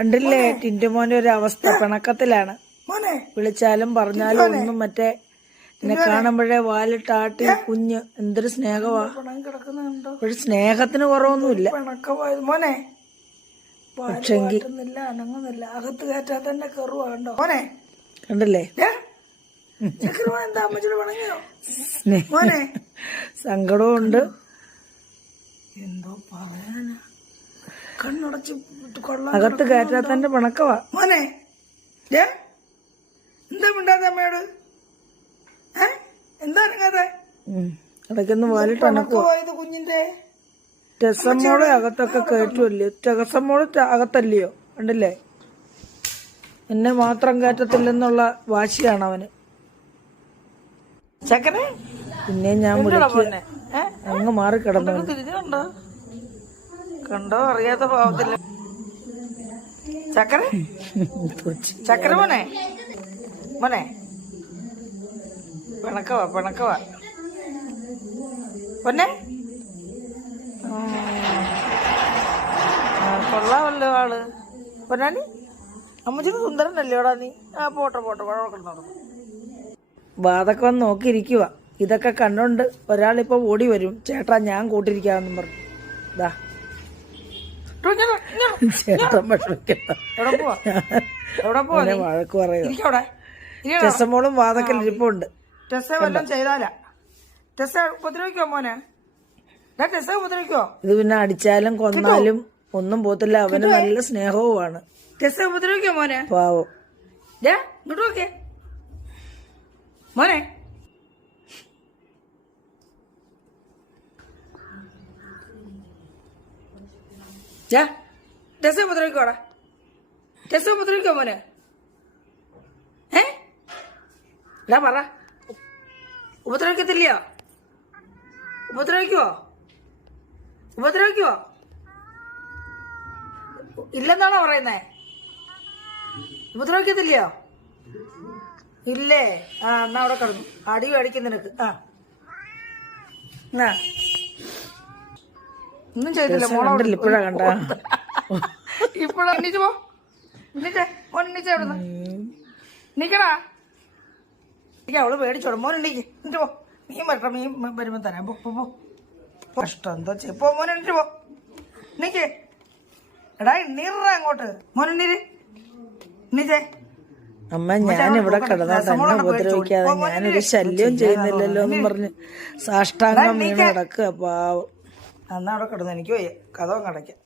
കണ്ടില്ലേ ടിന്റുമോന്റെ ഒരു അവസ്ഥ, പിണക്കത്തിലാണ്. വിളിച്ചാലും പറഞ്ഞാലും ഒന്നും മറ്റേ എന്നെ കാണുമ്പോഴേ വാലിട്ടാട്ടി കുഞ്ഞ്. എന്തൊരു സ്നേഹമാ. ഒരു സ്നേഹത്തിന് കുറവൊന്നുമില്ല. പക്ഷെങ്കിൽ അകത്ത് കയറ്റാ തന്നെ കയറുവാ കണ്ടോ മോനെ. കണ്ടില്ലേ സങ്കടവും ഉണ്ട്. എന്തോ പറയാനാ, കണ്ണടച്ച് കൊള്ളാം. അകത്ത് കയറ്റാത്തന്റെ പിണക്കവാ മോനെ. എന്താ മിണ്ടാതെ അമ്മയോട്? എന്താ ഇറങ്ങാതെ? ഇടയ്ക്കൊന്ന് വാലിട്ടണക്കുവായത് കുഞ്ഞിന്റെ. ടെസമ്മോളെ അകത്തൊക്കെ കയറ്റുമല്ലേ. ടെസമ്മോള് അകത്തല്ലയോ, കണ്ടില്ലേ. എന്നെ മാത്രം കയറ്റത്തില്ലെന്നുള്ള വാശിയാണ് അവന്. ചക്കനെ പിന്നെ ഞാൻ വിളിക്കുക അങ്ങ് മാറി കിടന്നു. കണ്ടോ കണ്ടോ അറിയാത്ത ഭാവത്തില്ല. ചക്കര ചക്കര മോനെ മോനെ പിണക്കവാ പിണക്കവാ പൊന്നെ. കൊള്ളാമല്ലോ ആള് പൊന്നാനി. അമ്മച്ചിന് സുന്ദരനല്ലേടാ നീ. പോട്ടെ പോട്ടെ കുഴപ്പമില്ല. വാതൊക്കെ വന്ന് നോക്കിയിരിക്കുക. ഇതൊക്കെ കണ്ടോണ്ട് ഒരാളിപ്പോ ഓടി വരും, ചേട്ടാ ഞാൻ കൂട്ടിരിക്കാന്നും പറഞ്ഞു. ഇതാ ചേട്ടൻ വഴക്ക് പറയുക. ടെസമോളും വാതൊക്കെ ഇരിപ്പുണ്ട്. ഇത് പിന്നെ അടിച്ചാലും കൊന്നാലും ഒന്നും പോത്തില്ല. അവന് നല്ല സ്നേഹവുമാണ്. പാവം മോനെ. ഉപദ്രവിക്കോടാ. ടെസ് ഉപദ്രവിക്കോ മോനെ. പറ, ഉപദ്രവിക്കത്തില്ലയോ? ഉപദ്രവിക്കുവോ? ഉപദ്രവിക്കുവോ? ഇല്ലെന്നാണോ പറയുന്നേ? ഉപദ്രവിക്കത്തില്ലയോ? ഇല്ലേ? എന്നാ അവിടെ കിടന്നു. അടിയും അടിക്കും നിനക്ക്. ഒന്നും ചെയ്തില്ല മോളോട്. ഇപ്പഴാ കണ്ട ഇപ്പഴാ. എണ്ണീറ്റ് പോ. എണ്ണീറ്റേ മോൻ എണ്ണീച്ചേ അവിടുന്ന്. എണ്ണീക്കടാ. അവള് പേടിച്ചോളൂ. മോൻ എണ്ണീക്ക്. എന്നിട്ട് പോ. മീൻ വരട്ടെ. മീൻ വരുമ്പോ തരാം. പോ. കഷ്ടം എന്താ പോ മോൻ. എണ്ണീറ്റ് പോ. എണ്ണീക്ക്. എടാ എണ്ണീറ അങ്ങോട്ട്. മോൻ എണ്ണീര്. എണ്ണീച്ചേ. അമ്മ ഞാൻ ഇവിടെ കിടന്നാ തന്നെ ഉപദ്രവിക്കാതെ ഞാനൊരു ശല്യം ചെയ്യുന്നില്ലല്ലോ എന്നും പറഞ്ഞ് സാഷ്ടാംഗം വീണ് കിടക്കുക പാവം. അന്നാ അവിടെ കിടന്നു. എനിക്ക് വയ്യ. കഥവും കടയ്ക്കാം.